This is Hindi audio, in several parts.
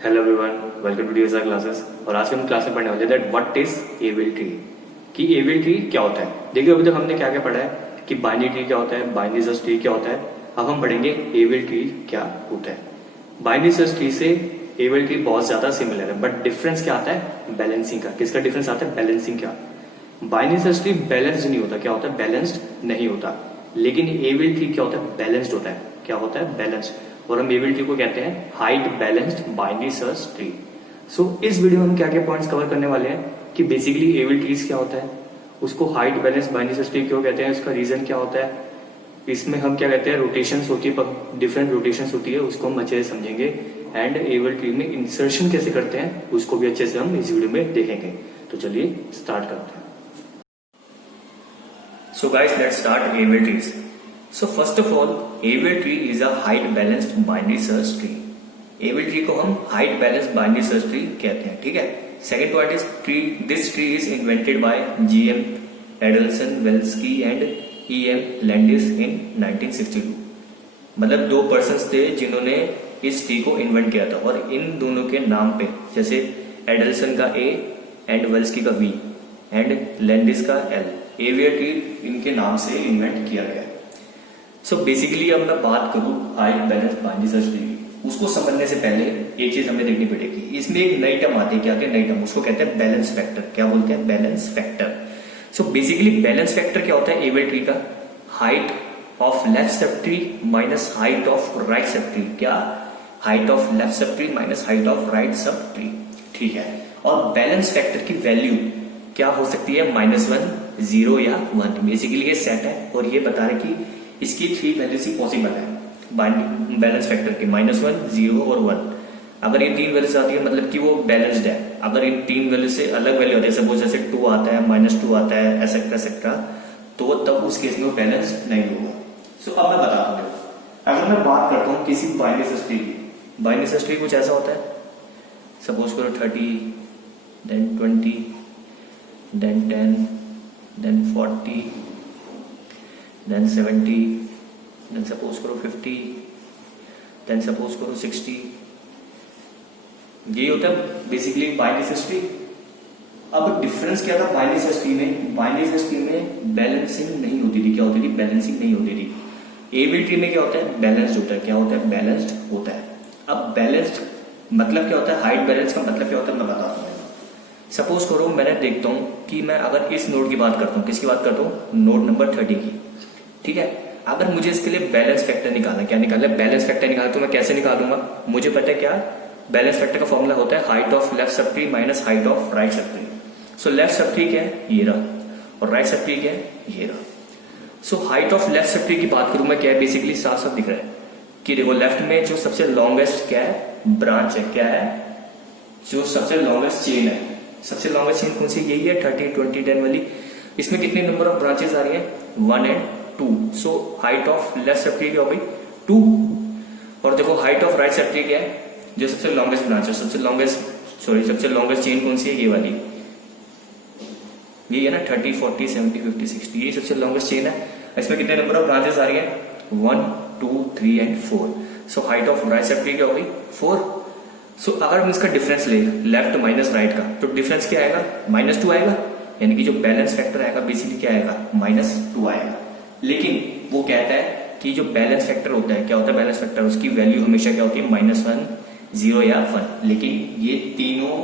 Hello everyone, welcome to DSR classes. और आज के हम क्लास में पढ़ने वाले that what is AVL tree, कि एबल ट्री क्या होता है। देखिए अभी तक हमने क्या क्या पढ़ा है कि बाइनरी ट्री क्या होता है, बाइनरी सर्च ट्री क्या होता है। अब हम पढ़ेंगे एबल ट्री क्या होता है। बाइनरी सर्च ट्री से एबल ट्री बहुत ज्यादा सिमिलर है, बट डिफरेंस क्या आता है, बैलेंसिंग का। किसका डिफरेंस आता है, बैलेंसिंग का। बाइनरी सर्च ट्री बैलेंस्ड नहीं होता, क्या होता है, बैलेंस्ड नहीं होता। लेकिन एबल ट्री क्या होता है, बैलेंस्ड होता है। क्या होता है, बैलेंस्ड। और हम एबल ट्री को कहते हैं height balanced binary search tree. So इस वीडियो में हम क्या क्या पॉइंट्स कवर करने वाले हैं कि बेसिकली एबल ट्रीज क्या होता है, उसको height balanced binary search tree क्यों कहते हैं, उसका रीजन क्या होता है, इसमें हम क्या कहते हैं रोटेशंस होती है, डिफरेंट रोटेशंस होती है, उसको हम अच्छे से समझेंगे। एंड एबल ट्री में इंसर्शन कैसे करते हैं उसको भी अच्छे से हम इस वीडियो में देखेंगे। तो चलिए स्टार्ट करते हैं। So guys, let's start Abel trees. So first of all, Abel tree is a height balanced binary search tree. Abel tree को हम height balanced binary search tree कहते हैं, ठीक है। Second point is tree. This tree is invented by G.M. Adelson Welsky and E.M. Landis in 1962. मतलब दो पर्सन्स थे जिन्होंने इस ट्री को इन्वेंट किया था, और इन दोनों के नाम पे जैसे एडल्सन का ए एंड वेल्स्की का वी एंड लैंडिस का एल, एवियर ट्री इनके नाम से इन्वेंट किया गया। सो बेसिकली अब मैं बात करूं height balance binary search tree की, उसको समझने से पहले एक चीज हमें देखनी पड़ेगी। इसमें एक नई टर्म आती है, क्या नई टर्म, उसको कहते हैं बैलेंस फैक्टर। क्या बोलते हैं, balance factor. So basically balance factor क्या होता है, एवियर ट्री का height of left sub tree minus height of right sub tree. क्या, height of left sub tree minus height of right sub tree, ठीक है। और बैलेंस फैक्टर की वैल्यू क्या हो सकती है, -1, 0 या 1। बेसिकली ये सेट है और ये बता रहे कि इसकी 3 वैल्यूज ही पॉसिबल है बैलेंस फैक्टर के, -1, 0 और 1। अगर ये 3 वैल्यूज आती है मतलब कि वो बैलेंस्ड है। अगर इन 3 वैल्यू से अलग वैल्यू आती है, सपोज जैसे 2 आता है, -2 आता है, एक्सेट्रा, तो तब उस केस में वो बैलेंस नहीं होगा। सो अब मैं बताता हूँ, अगर मैं बात करता हूँ किसी बाइनरी सर्च ट्री की, बाइनरी सर्च ट्री कुछ ऐसा होता है, सपोज करो 30, then 20, then 10, then 40, then 70, then suppose करो 50, then suppose करो 60। ये होता है बेसिकली बाइनरी सर्च ट्री। अब डिफरेंस क्या था बाइनरी सर्च ट्री में, बाइनरी सर्च ट्री में बैलेंसिंग नहीं होती थी। क्या होती थी, बैलेंसिंग नहीं होती थी। एबल ट्री में क्या होता है, बैलेंस्ड होता है। क्या होता है, बैलेंस्ड होता है। अब बैलेंस्ड मतलब क्या होता है, हाइट बैलेंस का मतलब क्या होता है मैं बताता हूँ। सपोज करो मैंने देखता हूं कि मैं अगर इस नोड की बात करता हूं, किसकी बात करता हूं, नोड नंबर 30 की, ठीक है। अगर मुझे इसके लिए बैलेंस फैक्टर निकालना, क्या निकालना है, बैलेंस फैक्टर निकालना, तो मैं कैसे निकालूंगा, मुझे पता है क्या बैलेंस फैक्टर का फॉर्मूला होता है, height of left sub tree minus height of right sub tree. So left sub tree क्या है, ये रहा, और राइट सब ट्री क्या है, ये रहा। So height of left sub tree की बात करूं मैं, क्या है, बेसिकली साफ साफ दिख रहा है कि देखो लेफ्ट में जो सबसे लॉन्गेस्ट क्या है, ब्रांच है, क्या है, जो सबसे लॉन्गेस्ट चेन है, सबसे लॉन्गेस्ट चेन कौन सी, यही है 30, 20, 10 वाली। इसमें कितने नंबर ऑफ ब्रांचेस आ रही है, 1 and 2। So height of left sub tree क्या हो गई, 2। और देखो height of right sub tree क्या है, जो सबसे लॉन्गेस्ट ब्रांच है, सबसे लॉन्गेस्ट चेन कौन सी है, ये वाली, ये है ना 30, 40, 70, 50, 60, ये सबसे लॉन्गेस्ट चेन है। इसमें कितने नंबर ऑफ ब्रांचेस आ रही है, 1, 2, 3 and 4। So height of right sub tree क्या हो गई, 4। सो अगर हम इसका डिफरेंस ले लेफ्ट माइनस राइट का, तो डिफरेंस क्या आएगा, -2 आएगा। यानी कि जो बैलेंस फैक्टर आएगा बेसिकली क्या आएगा, -2 आएगा। लेकिन वो कहता है कि जो बैलेंस फैक्टर होता है, क्या होता है बैलेंस फैक्टर, उसकी वैल्यू हमेशा क्या होती है, -1, 0 या 1। लेकिन ये तीनों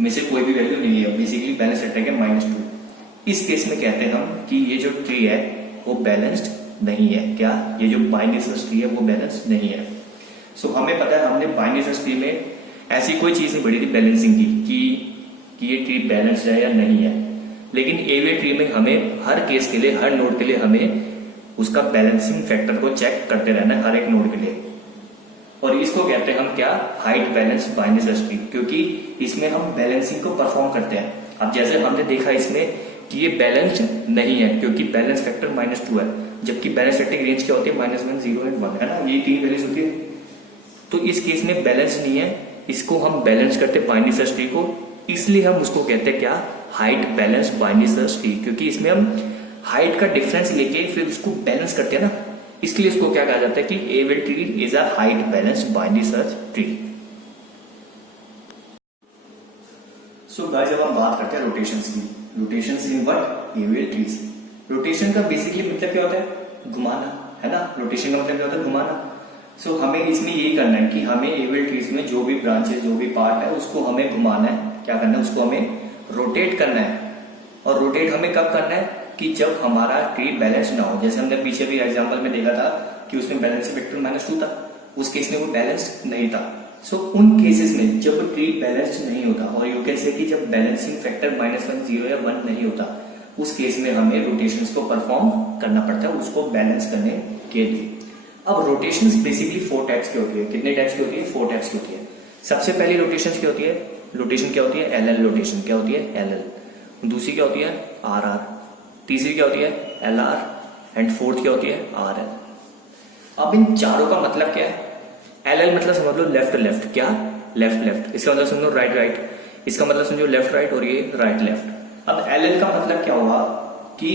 में से कोई भी वैल्यू नहीं है, बेसिकली बैलेंस फैक्टर क्या, -2। इस केस में कहते हैं हम कि ये जो ट्री है वो बैलेंस्ड नहीं है। क्या, ये जो बाइनरी सर्च ट्री है वो बैलेंस्ड नहीं है। सो हमें पता है, हमने बाइनरी सर्च ट्री में ऐसी कोई चीज नहीं पढ़ी थी बैलेंसिंग की कि ये ट्री बैलेंस्ड है या नहीं है। लेकिन एबल ट्री में हमें हर केस के लिए, हर नोड के लिए हमें उसका बैलेंसिंग फैक्टर को चेक करते रहना है, हर एक नोड के लिए। और इसको कहते हैं हम क्या, height balance binary search tree, क्योंकि इसमें हम बैलेंसिंग को परफॉर्म करते हैं। अब जैसे हमने देखा इसमें कि ये बैलेंस्ड नहीं है क्योंकि बैलेंस फैक्टर -2 है, जबकि बैलेंस फैक्टर की रेंज क्या होती है, -1, 0 एंड 1, है ना, ये 3 वैल्यूज होती है। तो इस केस में बैलेंस नहीं है, इसको हम बैलेंस करते बाइनरी सर्च ट्री को, इसलिए हम उसको कहते हैं क्या, height balance binary search tree, क्योंकि इसमें हम हाइट का डिफरेंस लेके फिर उसको बैलेंस करते हैं ना, इसलिए इसको क्या कहा जाता है कि AVL tree is a height balanced binary search tree. So guys अब हम बात करते हैं रोटेशंस की। Rotations in what? AVL trees. Rotation का बेसिकली मतलब क्या होता है? घुमाना, है ना। रोटेशन का मतलब क्या होता है? घुमाना। सो हमें इसमें यही करना है कि हमें एवियल ट्रीज में जो भी ब्रांचेस, जो भी पार्ट है, उसको हमें घुमाना है। क्या करना है? उसको हमें रोटेट करना है। और रोटेट हमें कब करना है? कि जब हमारा ट्री बैलेंस ना हो। जैसे हमने पीछे भी एग्जांपल में देखा था कि उसमें बैलेंस फैक्टर -2 था, उस केस में वो बैलेंस नहीं था। सो उन केसेस में जब ट्री बैलेंस्ड नहीं होता, और यू कैन से कि जब बैलेंसिंग फैक्टर -1, 0 या 1 नहीं होता, उस केस में हमें रोटेशंस को परफॉर्म करना पड़ता है उसको बैलेंस करने के लिए। अब रोटेशंस बेसिकली 4 टाइप्स की होती है। कितने टाइप्स की होती है? 4 टाइप्स की होती है। सबसे पहली रोटेशन क्या होती है? रोटेशन क्या होती है? L rotation. क्या होती है? एल। दूसरी क्या होती है? आर। तीसरी क्या होती है? LR। एंड फोर्थ क्या होती है? RL। अब इन चारों का मतलब क्या है? LL मतलब समझ लो लेफ्ट लेफ्ट। क्या? Left left. इसका मतलब समझो राइट राइट। इसका मतलब समझो लेफ्ट राइट, और ये राइट लेफ्ट। अब LL का मतलब क्या हुआ कि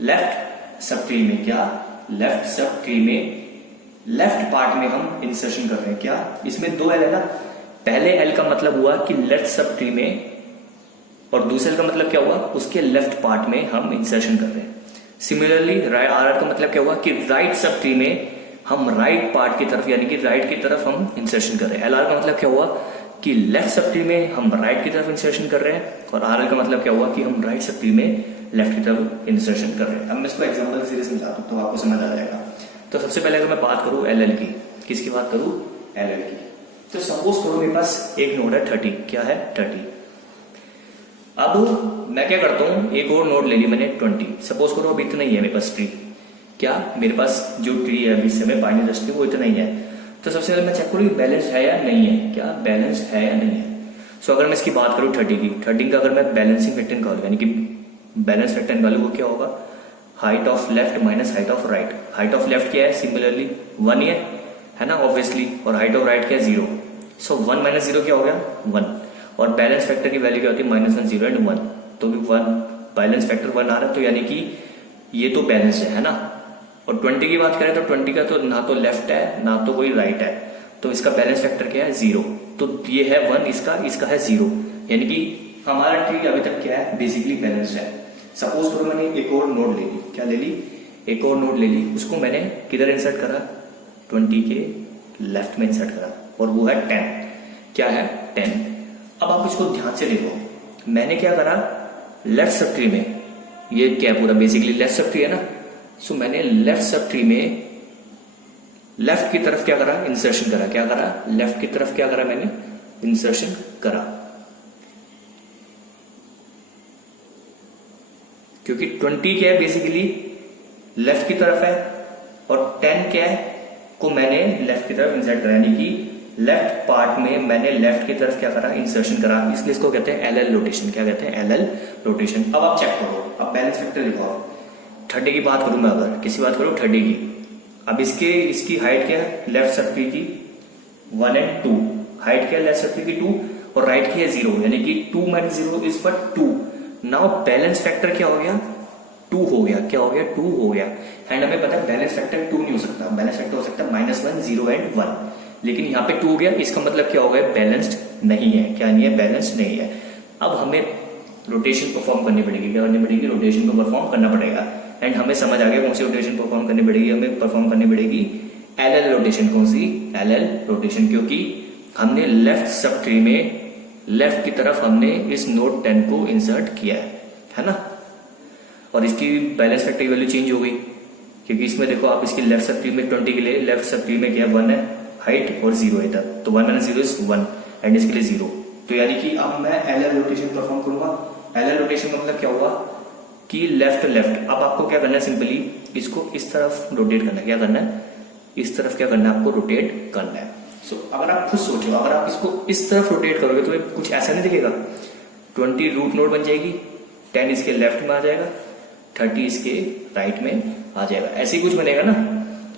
लेफ्ट सब ट्री में, क्या? लेफ्ट सब ट्री में लेफ्ट पार्ट में हम इंसर्शन कर रहे हैं। क्या? इसमें 2 L है ना। पहले L का मतलब हुआ कि लेफ्ट सब ट्री में, और दूसरे L का मतलब क्या हुआ? उसके लेफ्ट पार्ट में हम इंसर्शन कर रहे हैं। सिमिलरली RR का मतलब क्या हुआ कि राइट सब ट्री में हम राइट पार्ट की तरफ, यानी कि राइट की तरफ हम इंसर्शन कर रहे हैं। LR का मतलब क्या हुआ कि लेफ्ट सब ट्री में हम राइट की तरफ इंसर्शन कर रहे हैं, और RL का मतलब क्या हुआ कि हम राइट सब ट्री में लेफ्ट की तरफ इंसर्शन कर रहे हैं। अब मैं इसको एग्जांपल से समझाता हूं तो आपको समझ आ जाएगा। तो सबसे पहले अगर मैं बात करूं LL की, किसकी बात करूं? LL की। तो सपोज करो मेरे पास एक नोड है 30। क्या है? 30। अब मैं क्या करता हूं, एक और नोड ले ली मैंने 20। सपोज करो अब इतना ही है मेरे पास ट्री। क्या? मेरे पास जो ट्री है अभी समय बाइनरी ट्री वो इतना ही है। तो सबसे पहले मैं चेक करूँ बैलेंस है या नहीं है। क्या? बैलेंस है या नहीं है। सो अगर मैं इसकी बात करूं 30 की, 30 का अगर मैं बैलेंसिंग फैक्टर निकालूं, यानी कि बैलेंस फैक्टर निकालूं, वो क्या होगा? Height of left minus height of right. Height of left क्या है? सिमिलरली 1 ही है ना, ऑब्वियसली। और हाइट ऑफ राइट क्या है? 0। सो 1 - 0 क्या हो गया? 1। और बैलेंस फैक्टर की वैल्यू क्या होती है? -1, 0 एंड 1। तो भी 1 बैलेंस फैक्टर 1 आ रहा है, तो यानी कि ये तो बैलेंस है ना। और 20 की बात करें तो 20 का तो ना तो लेफ्ट है ना तो कोई राइट है, तो इसका बैलेंस फैक्टर क्या है? 0। तो ये है 1, इसका है 0, यानी कि हमारा ट्री अभी तक क्या है? बेसिकली बैलेंस्ड है। सपोज करो मैंने एक और नोड ले ली। क्या ले ली? एक और नोड ले ली। उसको मैंने किधर इंसर्ट करा? 20 के लेफ्ट में इंसर्ट करा, और वो है 10। क्या है? 10। अब आप इसको ध्यान से देखो, मैंने क्या करा? लेफ्ट सब ट्री में, ये क्या पूरा बेसिकली लेफ्ट सब ट्री है ना। सो मैंने लेफ्ट सब ट्री में लेफ्ट की तरफ क्या करा? इंसर्शन करा। क्या करा? लेफ्ट की तरफ क्या करा? मैंने इंसर्शन करा, क्योंकि 20 क्या है? बेसिकली लेफ्ट की तरफ है, और 10 क्या है? को मैंने लेफ्ट की तरफ इंसर्ट करा, यानी कि लेफ्ट पार्ट में मैंने लेफ्ट की तरफ क्या करा? इंसर्शन करा। इसलिए इसको कहते हैं LL रोटेशन। क्या कहते हैं? LL rotation. अब आप चेक करो, अब बैलेंस फैक्टर लिखो। 30 की बात करूं मैं, अगर किसी बात करूं 30 की, अब इसकी हाइट क्या है? लेफ्ट सब ट्री की 1 और 2। हाइट क्या है? लेफ्ट सब ट्री की 2, और राइट की है 0, यानी कि 2 - 0 इज 2। नाउ बैलेंस फैक्टर क्या हो गया? 2 हो गया। क्या हो गया? 2 हो गया। एंड हमें पता है बैलेंस फैक्टर 2 नहीं हो सकता, बैलेंस फैक्टर हो सकता है -1, 0 एंड 1। लेकिन यहाँ पे 2 हो गया, इसका मतलब क्या हो गया? बैलेंस्ड नहीं है। क्या नहीं है? बैलेंस्ड नहीं है। अब हमें रोटेशन परफॉर्म करनी पड़ेगी। क्या करनी पड़ेगी? रोटेशन को परफॉर्म करना पड़ेगा। एंड हमें समझ आ गया कौन सी रोटेशन परफॉर्म करनी पड़ेगी। हमें परफॉर्म करनी पड़ेगी LL रोटेशन। कौन सी? LL रोटेशन, क्योंकि हमने लेफ्ट सब ट्री में लेफ्ट की तरफ हमने इस नोड 10 को इंसर्ट किया है ना। और इसकी बैलेंस फैक्टर की वैल्यू चेंज हो गई, क्योंकि इसमें देखो आप इसकी लेफ्ट सब ट्री में 20 के लिए लेफ्ट सब ट्री में क्या 1 है हाइट, और 0 है इधर, तो 1 - 0 इज 1, एंड इसके लिए 0। तो यानी कि अब मैं LL रोटेशन परफॉर्म करूंगा। LL रोटेशन का मतलब क्या हुआ कि लेफ्ट लेफ्ट। अब आपको क्या करना है? सिंपली इसको इस तरफ रोटेट करना है। क्या करना है? इस तरफ क्या करना है? आपको रोटेट करना है। सो अगर आप खुद सोचो, अगर आप इसको इस तरफ रोटेट करोगे तो कुछ ऐसा नहीं दिखेगा। 20 रूट नोड बन जाएगी, 10 इसके लेफ्ट में आ जाएगा, 30 इसके राइट में आ जाएगा। ऐसे ही कुछ बनेगा ना,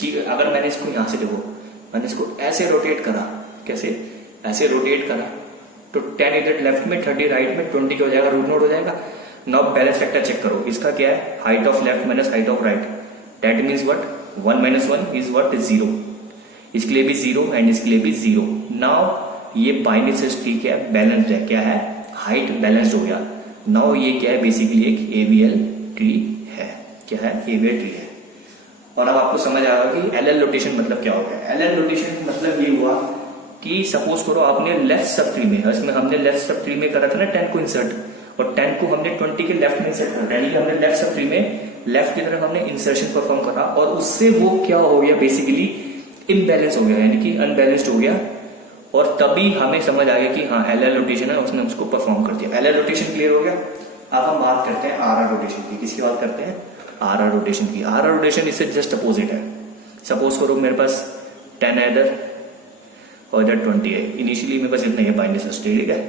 कि अगर मैंने इसको यहां से देखो, मैंने इसको ऐसे रोटेट करा। कैसे? ऐसे रोटेट करा तो 10 इधर लेफ्ट में, 30 राइट में, 20 क्या हो जाएगा? रूट नोड हो जाएगा। नाउ बैलेंस फैक्टर चेक करो, इसका क्या है? Height of left minus height of right. That means what? 1 - 1 is what? 0। इसके लिए भी 0 एंड इसके लिए भी 0। नाउ ये बाइनरी ट्री क्या है? बैलेंस्ड है। क्या है? हाइट बैलेंस्ड हो गया। नाउ ये क्या है, बेसिकली एक AVL ट्री है। क्या है, AVL ट्री है। और अब आपको समझ आएगा कि LL रोटेशन मतलब क्या हो गया। LL रोटेशन मतलब ये हुआ कि सपोज करो आपने लेफ्ट सब ट्री में, इसमें हमने लेफ्ट सब ट्री में करा था ना 10 को इंसर्ट, और 10 को हमने 20 के लेफ्ट में इंसर्ट करा, यानी कि हमने लेफ्ट सब ट्री में लेफ्ट की तरफ हमने इंसर्शन परफॉर्म करा, और उससे वो क्या हो गया, बेसिकली इम्बैलेंस हो गया, यानी कि अनबैलेंस्ड हो गया। और तभी हमें समझ आ गया कि हाँ LL रोटेशन है, उसने उसको परफॉर्म कर दिया। LL रोटेशन क्लियर हो गया। अब हम बात करते हैं RR रोटेशन की। किसकी बात करते हैं, RR रोटेशन की। RR रोटेशन इससे जस्ट अपोजिट है। सपोज करो मेरे पास 10 है इधर और इधर 20 है। इनिशियली मेरे पास इतना ही है बाइंडिंग सिस्टम, ठीक है।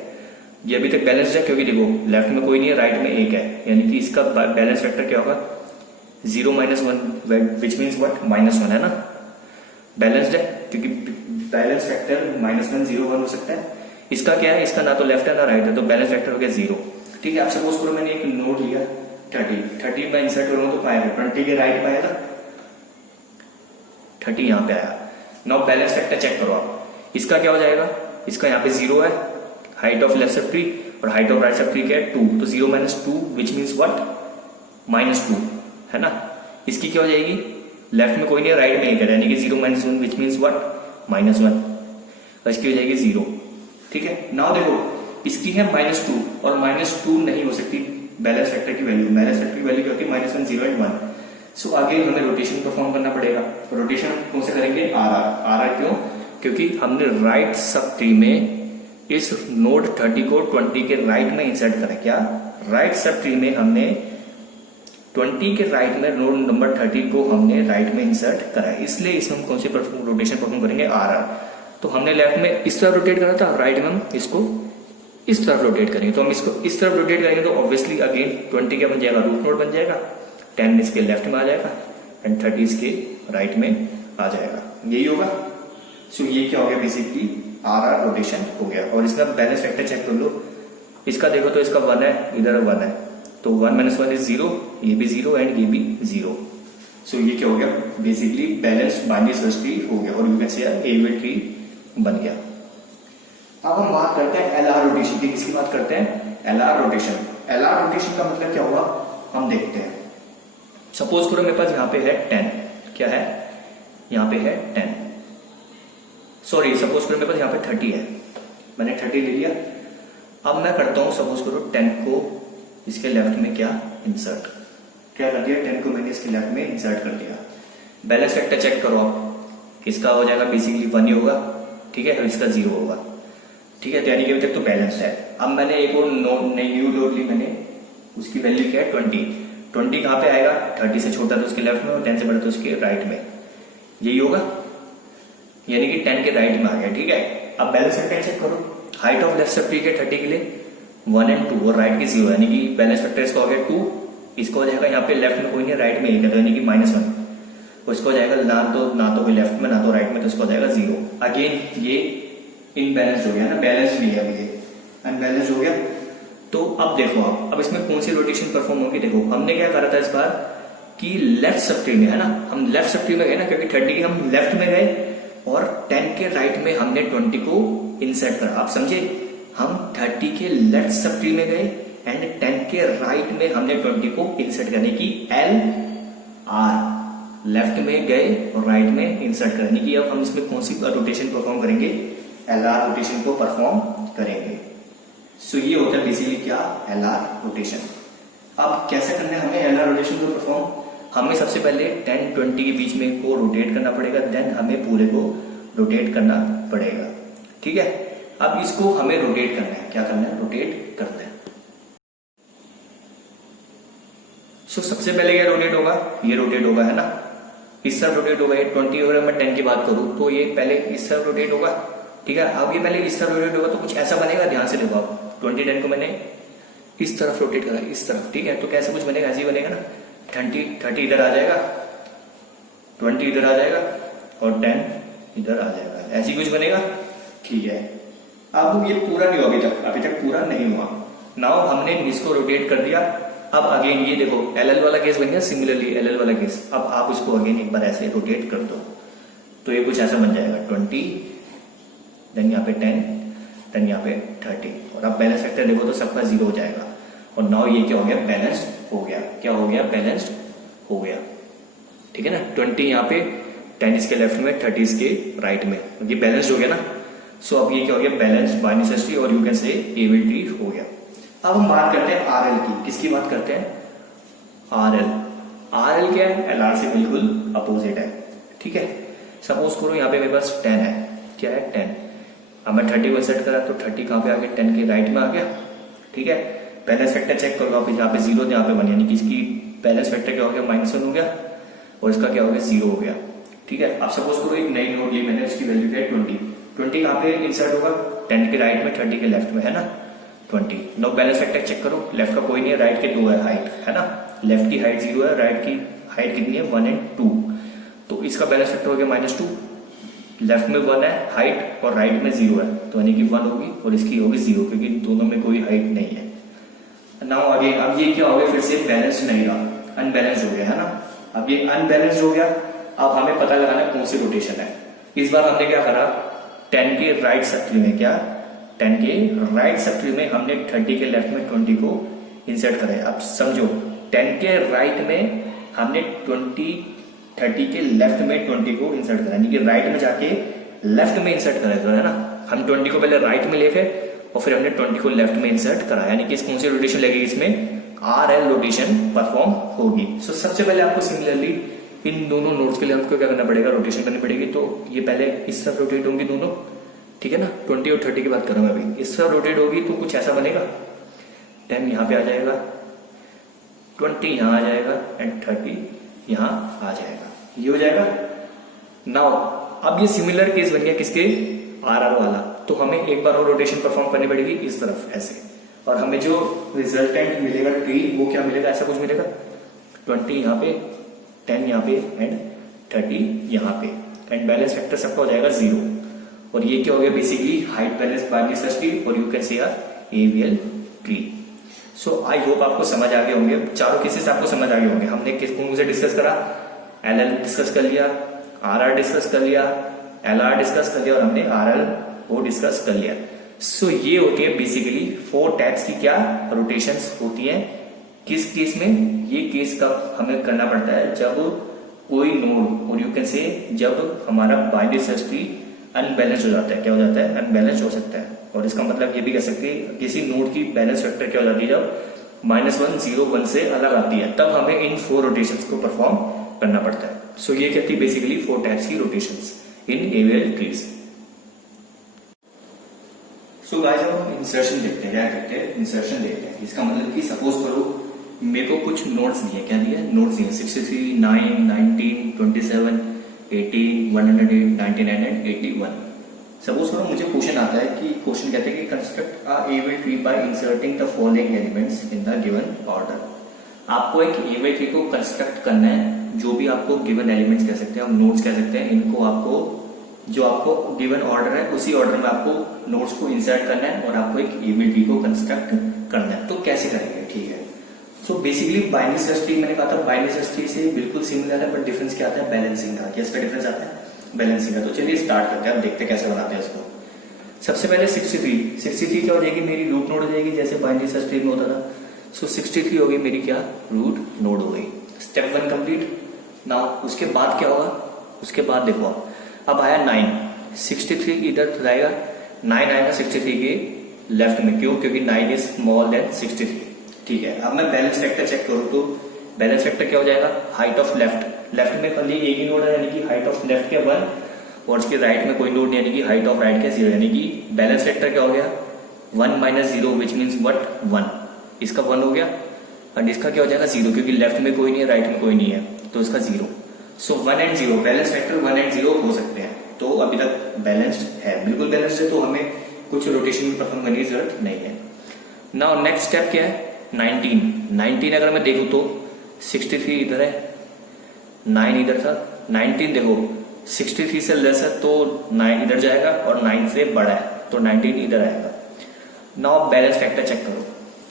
ये अभी तक बैलेंस्ड है क्योंकि देखो लेफ्ट में कोई नहीं है, राइट में एक है, यानी कि इसका बैलेंस फैक्टर क्या होगा, 0 - 1, विच मीन्स व्हाट, -1 है ना। बैलेंस्ड है क्योंकि बैलेंस फैक्टर -1, 0, 1 हो सकता है। इसका क्या है, इसका ना तो लेफ्ट है ना राइट है, तो बैलेंस फैक्टर हो गया 0, ठीक है। आप सपोज करो मैंने एक नोड लिया 30 में इंसर्ट करूंगा तो पाएगा 20 के राइट में आएगा, 30 यहाँ पे आया। नाउ बैलेंस फैक्टर चेक करो आप, इसका क्या हो जाएगा, इसका यहाँ पे 0 है, height of left sub tree, और height of right sub tree क्या है 2, तो 0 - 2 विच मीन्स व्हाट, -2 है ना। इसकी क्या हो जाएगी, लेफ्ट में कोई नहीं है, राइट में एक है, यानी कि 0 - 1 विच मीन्स व्हाट, -1, और इसकी हो जाएगी 0, ठीक है। नाउ देखो इसकी है -2 और -2 नहीं हो सकती बैलेंस फैक्टर की वैल्यू। बैलेंस फैक्टर की वैल्यू क्या होती है, -1, 0 एंड 1। सो आगे हमें रोटेशन परफॉर्म करना पड़ेगा। रोटेशन कौन से करेंगे, RR क्यों, क्योंकि हमने राइट सब ट्री में इस नोड 30 को 20 के राइट में इंसर्ट करा। क्या, राइट सब ट्री में हमने 20 के राइट में नोड नंबर 30 को हमने राइट में इंसर्ट करा है, इसलिए इसमें हम कौन सी रोटेशन परफॉर्म करेंगे, RR। तो हमने लेफ्ट में इस तरफ रोटेट करा था, राइट में हम इसको इस तरफ रोटेट करेंगे। तो हम इसको इस तरफ रोटेट करेंगे तो ऑब्वियसली अगेन 20 क्या बन जाएगा, रूट नोड बन जाएगा, 10 इसके लेफ्ट में आ जाएगा एंड 30 इसके राइट में आ जाएगा, यही होगा। सो ये क्या हो गया, बेसिकली RR रोटेशन हो गया। और इसका बैलेंस फैक्टर चेक कर लो, इसका देखो तो इसका 1 है, इधर 1 है, तो 1 - 1 इज 0, ये भी 0 एंड ये भी 0। सो ये क्या हो गया, बेसिकली बैलेंस्ड बाइनरी ट्री हो गया, और यू कैन से AVL ट्री बन गया। अब हम बात करते हैं LR रोटेशन की। किसकी बात करते हैं, LR रोटेशन। LR रोटेशन का मतलब क्या हुआ, हम देखते हैं। सपोज करो मेरे पास यहाँ पे है 10, क्या है, यहाँ पे है 10, सॉरी सपोज करो मेरे पास यहाँ पे 30 है, मैंने 30 ले लिया। अब मैं करता हूँ सपोज करो 10 को इसके लेफ्ट में क्या इंसर्ट, क्या कर दिया, 10 को मैंने इसके लेफ्ट में इंसर्ट कर दिया। बैलेंस फैक्टर चेक करो आप, किसका हो जाएगा, बेसिकली 1 ही होगा, ठीक है, और इसका 0 होगा, ठीक है। तो यानी कि अभी तक तो बैलेंस्ड है। अब मैंने एक और न्यू नोड ली मैंने, उसकी वैल्यू क्या है 20 कहाँ पे आएगा, 30 से छोटा तो उसके लेफ्ट में और 10 से बड़ा तो उसके राइट में, यही होगा, यानी कि 10 के राइट में आ गया, ठीक है। अब बैलेंस फैक्टर चेक करो, height of left sub tree के 30 के लिए 1 एंड 2 और राइट की 0, यानी कि बैलेंस फैक्टर इसका हो गया 2, इसको हो जाएगा यहाँ पे लेफ्ट में कोई नहीं, राइट में एक है, तो यानी कि -1, उसको हो जाएगा ना तो कोई लेफ्ट में ना तो राइट में, तो इसको हो जाएगा 0। अगेन ये इनबैलेंस हो गया ना, बैलेंस नहीं है अभी, ये अनबैलेंस हो गया। तो अब देखो आप, अब इसमें कौन सी रोटेशन परफॉर्म होगी, देखो हमने क्या करा था इस बार कि लेफ्ट सब ट्री में है ना, हम लेफ्ट सब ट्री में गए ना, क्योंकि 30 के हम लेफ्ट में गए और 10 के राइट में हमने 20 को इंसर्ट करा। आप समझे, हम 30 के लेफ्ट सब ट्री में गए एंड 10 के राइट में हमने 20 को इंसर्ट करने की LR, लेफ्ट में गए और राइट में इंसर्ट करने की। अब हम इसमें कौन सी रोटेशन परफॉर्म करेंगे, LR रोटेशन को परफॉर्म करेंगे। सो ये होता है बेसिकली क्या, LR रोटेशन। अब कैसे करना है हमें LR रोटेशन को परफॉर्म, हमें सबसे पहले 10-20 के बीच में को रोटेट करना पड़ेगा, देन हमें पूरे को रोटेट करना पड़ेगा, ठीक है। अब इसको हमें रोटेट करना है, क्या करना है, रोटेट करना है। सो सबसे पहले क्या रोटेट होगा, ये रोटेट होगा, है ना, इस तरफ रोटेट होगा, ये 20 और मैं 10 की बात करूं तो ये पहले इस तरफ रोटेट होगा, ठीक है। अब ये पहले इस तरफ रोटेट होगा तो कुछ ऐसा बनेगा, ध्यान से देखो आप, 20-10 को मैंने इस तरफ रोटेट करा, इस तरफ, ठीक है। तो कैसे कुछ बनेगा, ऐसे ही बनेगा ना, 30 इधर आ जाएगा, 20 इधर आ जाएगा और 10 इधर आ जाएगा, ऐसी कुछ बनेगा, ठीक है। अब ये पूरा नहीं हुआ अभी तक पूरा नहीं हुआ। नाउ हमने इसको रोटेट कर दिया। अब अगेन ये देखो LL वाला केस बन गया, सिमिलरली LL वाला केस। अब आप इसको अगेन एक बार ऐसे रोटेट कर दो तो ये कुछ ऐसा बन जाएगा, 20 देन यहाँ पे 10 देन यहाँ पे 30 और अब बैलेंस फैक्टर देखो तो सबका 0 हो जाएगा और नाउ ये क्या हो गया, बैलेंस्ड हो गया। क्या हो गया, बैलेंस्ड हो गया। ठीक है ना, 20 यहाँ पे, 10 इसके लेफ्ट में, 30 इसके राइट में, ये बैलेंस्ड हो गया ना। सो अब ये क्या हो गया, बैलेंस्ड बाइनरी सर्च ट्री और यू कैन से एबल ट्री हो गया। अब हम बात करते हैं आरएल की। किसकी बात करते हैं, आरएल। आरएल क्या है, एलआर से बिल्कुल अपोजिट है। ठीक है, सपोज करो यहाँ पे मेरे पास 10 है, क्या है 10, अब मैं 30 को सेट करा तो 30 कहाँ पे आ गया, 10 के राइट में आ गया। ठीक है, बैलेंस फैक्टर चेक करो, आप यहाँ पे 0 यहाँ पे 1, यानी कि इसकी बैलेंस फैक्टर क्या हो गया, -1 हो गया और इसका क्या हो गया, 0 हो गया। ठीक है, अब सपोज करो एक नई नोट ली मैंने, उसकी वैल्यू क्या है 20 कहाँ पे इंसर्ट होगा, 10 के राइट में, 30 के लेफ्ट में, है ना 20। नो बैलेंस फैक्टर चेक करो, लेफ्ट का कोई नहीं है, राइट के 2 है हाइट, है ना, लेफ्ट की हाइट 0 है, राइट की हाइट कितनी है 1 और 2, तो इसका बैलेंस फैक्टर हो गया -2। लेफ्ट में 1 है हाइट और राइट में 0 है, तो यानी कि 1 होगी और इसकी होगी 0, क्योंकि दोनों में कोई हाइट नहीं है। नाउ अगेन, अब ये क्या हो गया, फिर से बैलेंस नहीं रहा, अनबैलेंस हो गया, है ना। अब ये अनबैलेंस हो गया, अब हमें पता लगाना है कौन सी रोटेशन है। इस बार हमने क्या करा, 10 के राइट सर्किल में, क्या 10 के राइट सर्किल में हमने 30 के लेफ्ट में 20 को इंसर्ट करा है। अब समझो, 10 के राइट में हमने 30 के लेफ्ट में 20 को इंसर्ट करा, यानी कि राइट में जाके लेफ्ट में इंसर्ट करा, तो है ना, हम 20 को पहले राइट में ले गए और फिर हमने 20 को लेफ्ट में इंसर्ट करा, यानी कि कौन सी रोटेशन लगेगी, इसमें आरएल रोटेशन परफॉर्म होगी। सो सबसे पहले आपको सिमिलरली इन दोनों नोड्स के लिए हमको क्या करना पड़ेगा, रोटेशन करनी पड़ेगी। तो ये पहले इस तरफ रोटेट होंगी दोनों, ठीक है ना, 20 और 30 की बात कर रहा हूं अभी। इस तरफ रोटेट होगी तो कुछ ऐसा बनेगा, 10 यहाँ पे आ जाएगा, 20 यहाँ आ जाएगा एंड 30 यहाँ आ जाएगा, ये हो जाएगा। नाउ अब ये सिमिलर केस बन गया किसके, आरआर वाला, तो हमें एक बार और रोटेशन परफॉर्म करनी पड़ेगी इस तरफ ऐसे, और हमें जो रिजल्टेंट मिलेगा ट्री वो क्या मिलेगा, ऐसा कुछ मिलेगा, 20 यहाँ पे, 10 यहाँ पे एंड 30 यहाँ पे, एंड बैलेंस फैक्टर सबका हो जाएगा 0। और ये क्या हो गया, basically height balance binary search tree, और you can say AVL tree. So I hope आपको समझ आ गए होंगे, चारों केसेस आपको समझ आ गए होंगे। हमने किस कौन से डिस्कस करा, एलएल डिस्कस कर लिया, आरआर डिस्कस कर लिया, एलआर डिस्कस कर लिया और हमने आरएल वो डिस्कस कर लिया। सो ये होती है बेसिकली 4 टाइप्स की क्या रोटेशंस होती है। किस केस में, ये केस कब हमें करना पड़ता है, जब कोई नोड, और यू कैन से जब हमारा बाइनरी सर्च ट्री अनबैलेंस हो जाता है। क्या हो जाता है, अनबैलेंस हो सकता है। और इसका मतलब ये भी कह सकते हैं किसी नोड की बैलेंस फैक्टर क्या हो जाती है, जब -1, 0, 1 से अलग आती है, तब हमें इन 4 रोटेशंस को परफॉर्म करना पड़ता है। सो ये कहती है बेसिकली 4 टाइप्स की रोटेशंस इन एवीएल ट्रीज। सो गाइस अब हम इंसर्शन देखते हैं, क्या देखते हैं, इंसर्शन देखते हैं। इसका मतलब कि सपोज करो मेरे को कुछ नोड्स दिए, क्या दिए, नोड्स दिए 63, 9, 19, 27, 18, 108, 99 एंड 81। सपोज करो मुझे क्वेश्चन आता है कि क्वेश्चन कहते हैं कि construct a AVL tree bye inserting the following elements in the given order. आपको एक एवीएल ट्री को कंस्ट्रक्ट करना है, जो भी आपको गिवन एलिमेंट्स कह सकते हैं, हम नोड्स कह सकते हैं, इनको आपको जो आपको गिवन ऑर्डर है उसी ऑर्डर में आपको नोड्स को इंसर्ट करना है और आपको एक एवीएल ट्री को कंस्ट्रक्ट करना है। तो कैसे करेंगे, ठीक है। So basically binary search tree, मैंने कहा था बाइनरी सर्च ट्री से बिल्कुल सिमिलर है, बट डिफरेंस क्या आता है, बैलेंसिंग का। क्या इसका डिफरेंस आता है, बैलेंसिंग का। तो चलिए स्टार्ट करते हैं, अब देखते हैं कैसे बनाते हैं इसको। सबसे पहले 63 क्या हो जाएगी, मेरी रूट नोड हो जाएगी, जैसे बाइनरी सर्च ट्री में होता था। सो 63 हो गई मेरी क्या, रूट नोड हो गई। Step 1 complete. नाउ उसके बाद क्या होगा, उसके बाद देखो अब आया 9, 63 इधर जाएगा, 9 आएगा 63 के लेफ्ट में, क्यों, क्योंकि 9 इज स्मॉल देन 63। ठीक है, अब मैं बैलेंस फैक्टर चेक करूं तो बैलेंस फैक्टर क्या हो जाएगा, हाइट ऑफ लेफ्ट में खाली एक ही नोड है, यानी कि हाइट ऑफ लेफ्ट के 1, और उसके राइट में कोई नोड नहीं, यानी कि हाइट ऑफ राइट के 0, यानी कि बैलेंस फैक्टर क्या हो गया, 1 - 0 विच मीन्स व्हाट, 1। इसका 1 हो गया और इसका क्या हो जाएगा 0, क्योंकि लेफ्ट में कोई नहीं है, राइट में कोई नहीं है, तो इसका 0। सो 1 और 0 बैलेंस फैक्टर 1 और 0 हो सकते हैं। तो अभी तक बैलेंस्ड है, बिल्कुल बैलेंस्ड है, तो हमें कुछ रोटेशन परफॉर्म करने की जरूरत नहीं है। नाउ नेक्स्ट स्टेप क्या है, 19 अगर मैं देखूं तो 63 इधर है, 9 इधर था, 19 देखो 63 से लेस है तो 9 इधर जाएगा, और 9 से बड़ा है तो 19 इधर आएगा। नाउ बैलेंस फैक्टर चेक करो।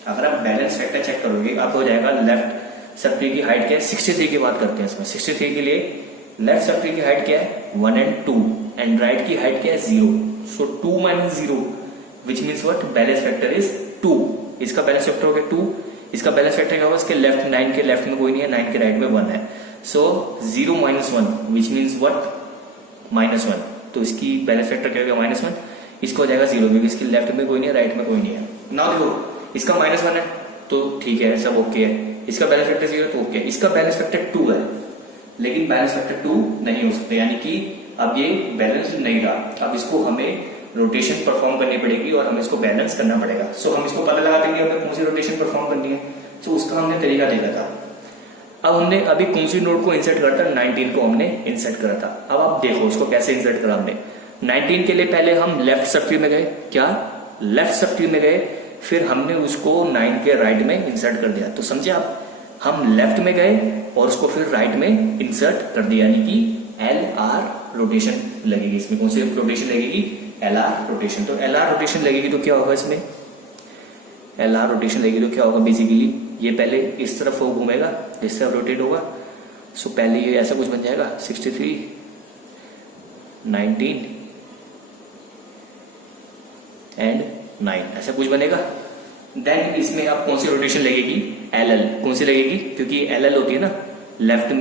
अगर आप बैलेंस फैक्टर चेक करोगे आपको हो जाएगा लेफ्ट सब ट्री की हाइट क्या है, 63 की बात करते हैं इसमें। 63 के लिए लेफ्ट सब ट्री की हाइट क्या है, 1 और 2, एंड राइट की हाइट क्या है 0। सो 2 - 0 which means what, balance factor is 2। इसका बैलेंस फैक्टर हो गया 2, इसका बैलेंस फैक्टर क्या होगा, इसके लेफ्ट 9 के लेफ्ट में कोई नहीं है, 9 के राइट में 1 है। सो 0 - 1 विच मीन्स व्हाट, -1। तो इसकी बैलेंस फैक्टर क्या होगा, -1। इसको हो जाएगा 0 क्योंकि इसके लेफ्ट में कोई नहीं है, राइट में कोई नहीं है। ना देखो इसका -1 है तो ठीक है, सब ओके है। इसका बैलेंस फैक्टर 0 तो ओके। इसका बैलेंस फैक्टर 2 है लेकिन बैलेंस फैक्टर 2 नहीं हो सकते, यानी कि अब ये बैलेंस नहीं रहा। अब इसको हमें रोटेशन परफॉर्म करनी पड़ेगी और हमें इसको बैलेंस करना पड़ेगा। सो हम इसको पता लगा देंगे हमें कौन सी रोटेशन परफॉर्म करनी है। सो उसका हमने तरीका देखा था। अब हमने अभी कौन सी नोड को इंसर्ट करा था, 19 को हमने इंसर्ट करा था। अब आप देखो उसको कैसे इंसर्ट करा हमने। 19 के लिए पहले हम लेफ्ट सब ट्री में गए, क्या लेफ्ट सब ट्री में गए, फिर हमने उसको 9 के राइट में इंसर्ट कर दिया। तो समझे आप, हम लेफ्ट में गए और उसको फिर राइट में इंसर्ट कर दिया, यानी कि LR रोटेशन लगेगी। इसमें कौन सी रोटेशन लगेगी, LR रोटेशन। तो LR रोटेशन लगेगी तो क्या होगा, इसमें LR रोटेशन लगेगी तो क्या होगा, बेसिकली ये पहले इस तरफ वो घूमेगा जिससे अब रोटेट होगा। सो पहले ये ऐसा कुछ बन जाएगा 63, 19 एंड 9, ऐसा कुछ बनेगा। देन इसमें अब कौन सी रोटेशन लगेगी, LL। कौन सी लगेगी, क्योंकि LL होती है ना लेफ्ट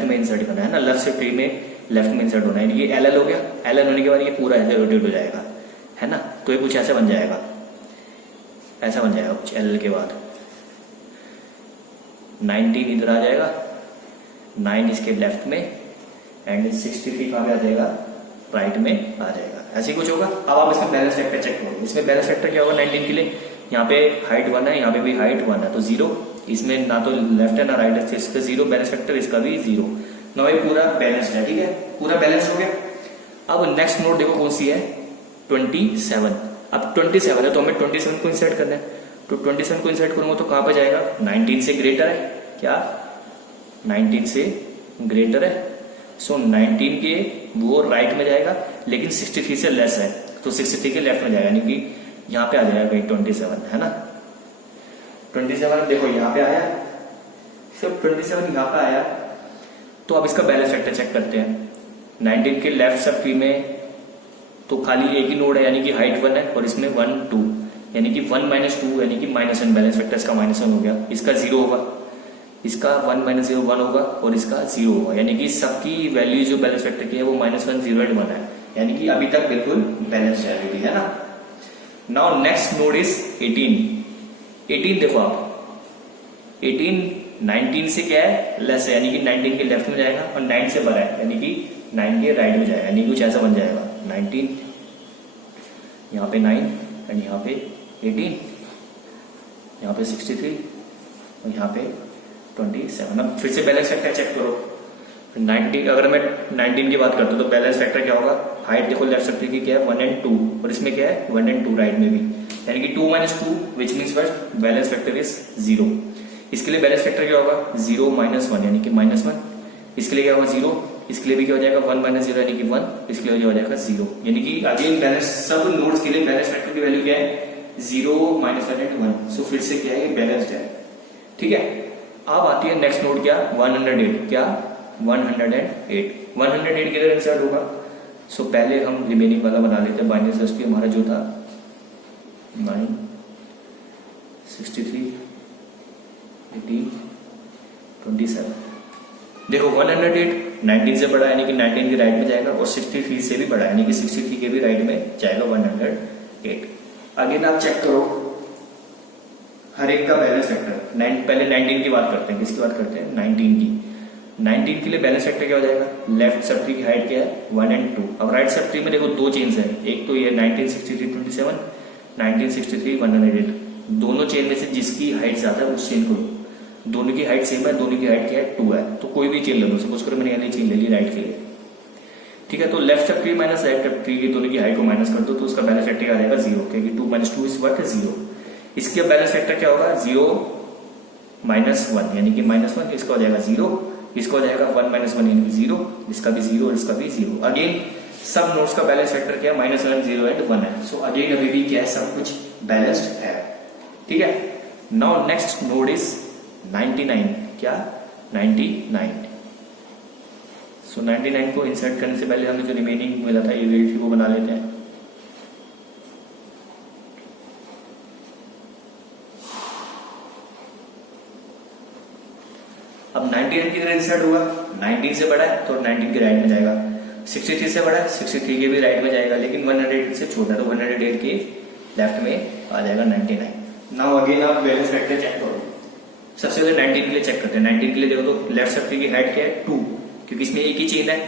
में इंसर्ट करना है ना, लेफ्ट से ट्री में लेफ्ट में इंसर्ट होना है। ये LL हो गया। LL होने के बाद ये पूरा ऐसे रोटेट हो जाएगा, है ना। तो ये कुछ ऐसा बन जाएगा, ऐसा बन जाएगा कुछ LL के बाद 19 इधर आ जाएगा, 9 इसके लेफ्ट में एंड 63 कहाँ पे आ जाएगा, राइट में आ जाएगा। ऐसे ही कुछ होगा। अब आप इसमें बैलेंस फैक्टर चेक करो। इसमें बैलेंस फैक्टर क्या होगा 19 के लिए, यहाँ पे हाइट 1 है, यहाँ पे भी हाइट 1 है, तो 0। इसमें ना तो लेफ्ट है ना राइट है, इसका 0 बैलेंस फैक्टर, इसका भी 0। ना ये पूरा बैलेंस है, ठीक है, पूरा बैलेंस हो गया। अब नेक्स्ट नोड देखो कौन सी है, 27। अब 27 है तो हमें 27 को इंसर्ट करना है। तो 27 को इंसर्ट करूंगा तो कहां पे जाएगा, 19 से ग्रेटर है, क्या 19 से ग्रेटर है। सो 19 के वो राइट में जाएगा लेकिन 63 से लेस है, तो 63 के लेफ्ट में जाएगा, यानी कि यहाँ पे आ जाएगा 27, है ना। 27 देखो यहाँ पे आया, सिर्फ 27 यहाँ पे आया। तो अब इसका बैलेंस फैक्टर चेक करते हैं। 19 के लेफ्ट सब ट्री में तो खाली एक ही नोड है, यानी कि हाइट 1 है, और इसमें 1 2, यानी कि 1 - 2 यानी कि -1, बैलेंस फैक्टर इसका -1 हो गया। इसका 0 होगा, इसका 1 - 0 1 होगा और इसका 0 होगा, यानी कि सबकी वैल्यू जो बैलेंस फैक्टर की है वो -1 0 एंड 1 है, यानी कि अभी तक बिल्कुल बैलेंस है ना। नाउ नेक्स्ट नोड इज 18 देखो आप 18 19 से क्या है, लेस है, यानी कि 19 के लेफ्ट में जाएगा और 9 से बड़ा है, यानी कि 9 के राइट में जाएगा, यानी कुछ ऐसा बन जाएगा 19, यहाँ पे 9 एंड यहाँ पे 18, यहाँ पे 63 और यहाँ पे 27। अब फिर से बैलेंस फैक्टर चेक करो। 19 अगर मैं 19 की बात करता हूँ तो बैलेंस फैक्टर क्या होगा, हाइट देखो लेफ्ट साइड की क्या है 1 and 2 और इसमें क्या है 1 and 2 राइट में भी, यानी कि 2 - 2 which means what, balance factor is 0। इसके लिए बैलेंस फैक्टर क्या होगा 0 - 1 यानी कि -1। इसके लिए क्या होगा 0, इसके लिए भी क्या हो जाएगा 1 - 0 यानी कि 1, इसके लिए हो जाएगा 0, यानी कि अगेन बैलेंस सब नोड्स के लिए बैलेंस फैक्टर की वैल्यू क्या है 0 - 1 and 1। सो फिर से क्या है ये बैलेंस्ड है, ठीक है। अब आती है नेक्स्ट नोड क्या 108, क्या 108 के लिए इंसर्ट होगा। सो पहले हम रिमेनिंग वाला बना लेते हैं, बाइनरी सर्च की हमारा जो था 9 63 18 27। देखो 108 19 से बड़ा यानी कि 19 के राइट में जाएगा और 63 से भी बड़ा यानी कि 63 के भी राइट में जाएगा 108। अगेन आप चेक करो हर एक का बैलेंस फैक्टर। पहले 19 की बात करते हैं, किसकी बात करते हैं 19 की। 19 के लिए बैलेंस फैक्टर क्या हो जाएगा, लेफ्ट सब ट्री की हाइट क्या है 1 and 2। अब राइट सब ट्री में देखो दो चेन्स है, एक तो ये 1963 27, 1963 108। दोनों चेन में से जिसकी हाइट ज्यादा है उस चेन को, दोनों की हाइट सेम है, दोनों की हाइट क्या है 2 है, तो कोई भी चेन ले लो। सपोज करो मैंने ये चेन ले ली राइट के लिए, ठीक है। तो left sub tree minus right sub tree की दोनों की हाइट को माइनस कर दो तो उसका बैलेंस फैक्टर आ जाएगा 0, क्योंकि 2 - 2 इज व्हाट 0। इसके बैलेंस फैक्टर क्या होगा 0 - 1 यानी कि -1, इसका हो जाएगा 0, इसका हो जाएगा 1 - 1 यानी कि 0, इसका भी 0 और इसका भी 0। अगेन सब नोड्स का बैलेंस फैक्टर क्या है -1 0 एंड 1 है। सो अगेन अभी भी क्या है सब कुछ बैलेंस्ड है, ठीक है। नाउ नेक्स्ट नोड इज 99, क्या 99। सो 99 को इंसर्ट करने से पहले हमें जो रिमेनिंग मिला था ये वो बना लेते हैं। अब 99 की तरह इंसर्ट होगा, 19 से बड़ा है तो 19 के राइट में जाएगा, 63 से बड़ा है 63 के भी राइट में जाएगा, लेकिन 108 से छोटा है तो 108 के लेफ्ट में आ जाएगा 99। नाउ अगेन आप बैलेंस फैक्टर चेक करो। सबसे पहले 19 के लिए चेक करते हैं। 19 के लिए देखो तो लेफ्ट सर्कल की हाइट क्या है 2, क्योंकि इसमें एक ही चेन है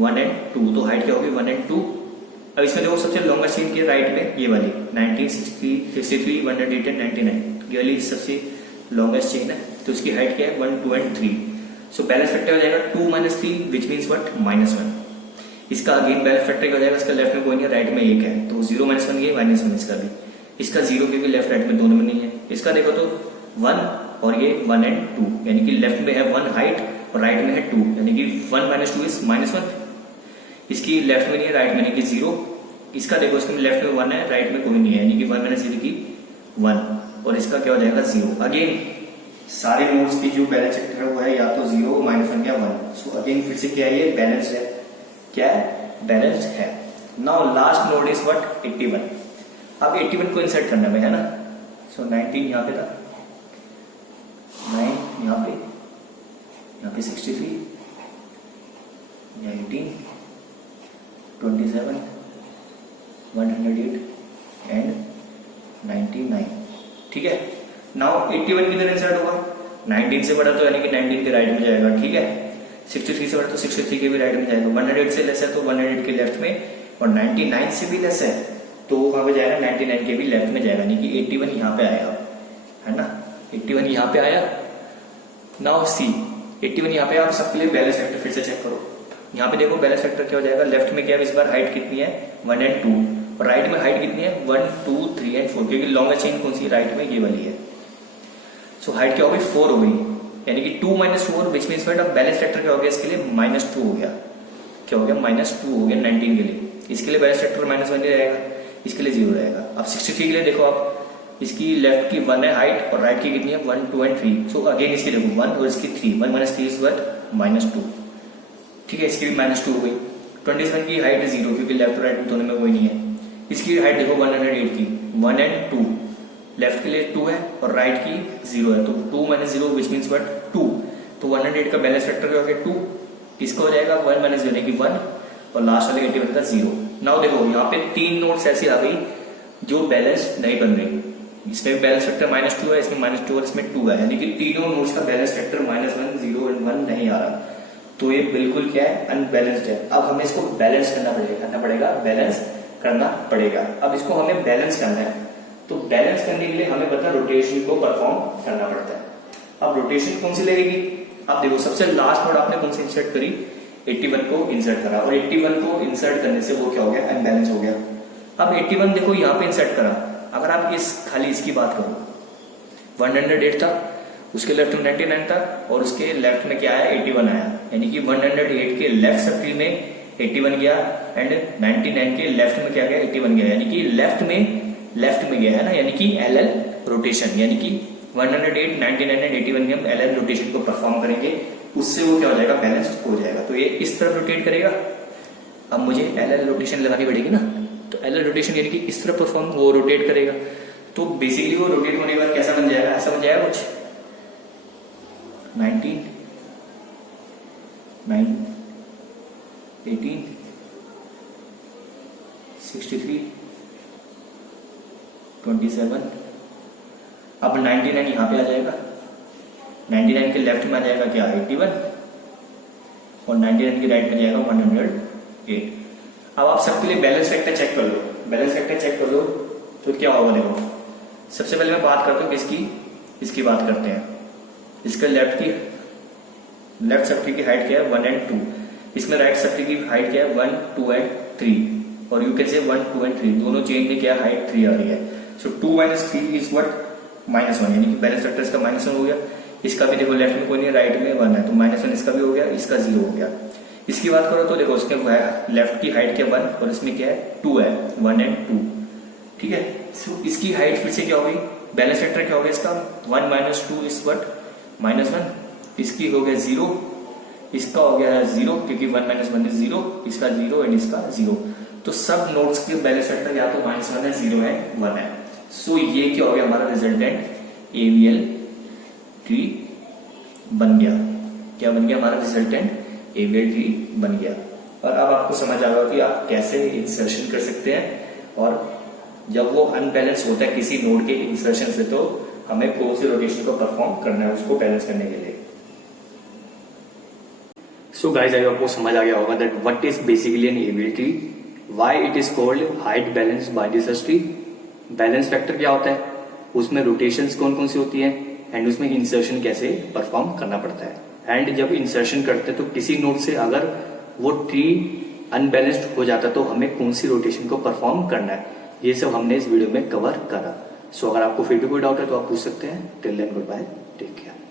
1 and 2, तो हाइट क्या होगी 1 and 2। अब इसमें देखो सबसे लॉन्गेस्ट चेन की राइट में ये वाली 19, 63, 108 एंड 99, ये वाली सबसे लॉन्गेस्ट चेन है, तो इसकी हाइट क्या है 1, 2 and 3। सो बैलेंस फैक्टर हो जाएगा 2 - 3 विच मीन्स व्हाट -1। इसका अगेन बैलेंस फैक्टर क्या हो जाएगा, इसका लेफ्ट में कोई नहीं है, राइट में एक है, तो 0 - 1 ये -1 इसका भी, इसका 0 क्योंकि लेफ्ट राइट में दोनों में नहीं है। इसका देखो तो 1 और ये 1 and 2, यानी कि लेफ्ट में है 1 हाइट और राइट में है 2, यानी कि 1 - 2 इज -1। इसकी लेफ्ट में नहीं है, राइट में नहीं कि 0। इसका देखो इसमें लेफ्ट में 1 है, राइट में कोई नहीं है, यानी कि 1 - 0 की 1, और इसका क्या हो जाएगा 0। अगेन सारे नोड्स की जो बैलेंस फैक्टर है वो है या तो 0, -1 या 1। सो अगेन फिर से क्या है, ये बैलेंस्ड है, क्या है बैलेंस्ड है। Now last node is what 81। अब 81 को इंसर्ट करना है ना, सो 19 यहाँ पे था, 9 यहाँ पे 63, 19, 27, 108 एंड 99, ठीक है। नाउ 81 की तरह इंसर्ट होगा, 19 से बड़ा तो यानी कि 19 के राइट में जाएगा, ठीक है। 63 से बड़ा तो 63 के भी राइट में जाएगा, 108 से लेस है तो 108 के लेफ्ट में, और 99 से भी लेस है तो वहां पे जाएगा 99 के भी लेफ्ट में जाएगा, यानी कि 81 यहाँ पे आएगा, है ना, 81 यहाँ पे आया। नाउ सी 81 यहाँ पे, आप सबके लिए बैलेंस फैक्टर फिर से चेक करो। यहाँ पे देखो बैलेंस फैक्टर क्या हो जाएगा, लेफ्ट में क्या है इस बार हाइट कितनी है 1 and 2, और राइट में हाइट कितनी है 1, 2, 3 and 4, क्योंकि लॉन्गेस्ट चेन कौन सी राइट में ये वाली है। सो हाइट क्या हो गई 4 हो गई, यानी कि 2 - 4 विच मीन्स अब बैलेंस फैक्टर क्या हो गया इसके लिए -2 हो गया। क्या हो गया -2 हो गया 19 के लिए। इसके लिए बैलेंस फैक्टर -1 ही रहेगा, इसके लिए 0 रहेगा। अब 63 के लिए देखो आप, इसकी लेफ्ट की 1 है हाइट और राइट की कितनी है 1, 2 and 3। सो अगेन इसकी देखो 1 और इसकी 3, 1 - 3 इज व्हाट -2, ठीक है। इसकी भी -2 हो गई। 27 की हाइट है 0, क्योंकि लेफ्ट और राइट दोनों में कोई नहीं है। इसकी हाइट देखो 108 की 1 and 2, लेफ्ट के लिए 2 है और राइट की 0 है, तो 2 - 0 विच मीन्स व्हाट 2, तो 108 का बैलेंस फैक्टर क्या हो गया 2, इसका हो जाएगा 1 - 0 यानी कि 1, और लास्ट वाले 81 का 0। नाउ देखो यहाँ पे 3 नोट्स ऐसी आ गई जो बैलेंस नहीं बन रही, इसमें बैलेंस फैक्टर -2 है, इसमें -2 और इसमें 2 है, यानी कि तीनों नोट्स का बैलेंस फैक्टर -1, 0 और 1 नहीं आ रहा, तो ये बिल्कुल क्या है अनबैलेंस्ड है। अब हमें इसको बैलेंस करना पड़ेगा, बैलेंस करना पड़ेगा। अब इसको हमें बैलेंस करना है, तो बैलेंस करने के लिए हमें पता रोटेशन को परफॉर्म करना पड़ता है। अब रोटेशन कौन सी लगेगी, अब देखो सबसे लास्ट नोड आपने कौन सी इंसर्ट करी 81 को इंसर्ट करा, और 81 को इंसर्ट करने से वो क्या हो गया अनबैलेंस हो गया। अब 81 देखो यहाँ पे इंसर्ट करा, अगर आप खाली इसकी बात करो 108 था, उसके लेफ्ट में 99 था, और उसके लेफ्ट में क्या आया 81 आया, यानी कि 108 के लेफ्ट सर्किल में 81 गया एंड 99 के लेफ्ट में क्या गया 81 गया, यानी कि लेफ्ट में गया है ना, यानी कि LL रोटेशन, यानी कि 108, 99 एंड 81 में हम LL रोटेशन को परफॉर्म करेंगे, उससे वो क्या हो जाएगा बैलेंस्ड हो जाएगा। तो ये इस तरफ रोटेट करेगा, अब मुझे LL रोटेशन लगानी पड़ेगी ना, तो LL रोटेशन यानी कि इस तरफ परफॉर्म वो रोटेट करेगा, तो बेसिकली वो रोटेट होने के बाद कैसा बन जाएगा, ऐसा बन जाएगा कुछ 19, 9, 18, 63, 27, अब 99 यहां पे आ जाएगा, 99 के लेफ्ट में आ जाएगा क्या 81, और 99 के राइट में जाएगा 108। अब आप सबके लिए बैलेंस फैक्टर चेक कर लो, तो क्या होगा देखो, सबसे पहले मैं बात करता हूँ किसकी, इसकी बात करते हैं। इसका लेफ्ट सर्किल की हाइट क्या है 1 and 2, इसमें राइट सर्किल की हाइट क्या है 1, 2 and 3, और यू कैन से 1, 2 and 3 दोनों चेन में क्या हाइट 3 आ रही है। सो 2 - 3 इज व्हाट -1, यानी कि बैलेंस फैक्टर इसका -1 हो गया। इसका भी देखो लेफ्ट में कोई नहीं, राइट में 1 है, तो -1 इसका भी हो गया, इसका 0 हो गया। इसकी बात करो तो देखो उसके लेफ्ट की हाइट क्या 1 और इसमें क्या है 2 है, 1 and 2, ठीक है। सो इसकी हाइट फिर से क्या हो गई, बैलेंस फैक्टर क्या हो गया इसका 1 - 2 इज व्हाट -1, इसकी हो गया 0, इसका हो गया 0 क्योंकि 1 - 1 इज 0, इसका 0 एंड इसका 0। तो सब नोड्स के बैलेंस फैक्टर या तो -1 है, 0 है, 1 है। सो ये क्या हो गया हमारा रिजल्टेंट AVL ट्री बन गया। क्या बन गया? हमारा रिजल्टेंट एवीएल ट्री बन गया। और अब आपको समझ आ गया कि आप कैसे इंसर्शन कर सकते हैं, और जब वो अनबैलेंस होता है किसी नोड के इंसर्शन से, तो हमें कौन सी रोटेशन को परफॉर्म करना है उसको बैलेंस करने के लिए। सो गाइस, आई आपको समझ आ गया होगा that what is basically an AVL tree, why it is called height balance binary tree. Balance factor क्या होता है, उसमें रोटेशंस कौन कौन सी होती है, एंड उसमें इंसर्शन कैसे परफॉर्म करना पड़ता है। एंड जब इंसर्शन करते हैं तो किसी नोड से अगर वो ट्री अनबैलेंस्ड हो जाता है तो हमें कौन सी रोटेशन को परफॉर्म करना है, ये सब हमने इस वीडियो में कवर करा। सो अगर आपको फिर भी कोई डाउट है तो आप पूछ सकते हैं। Till then good bye, take care.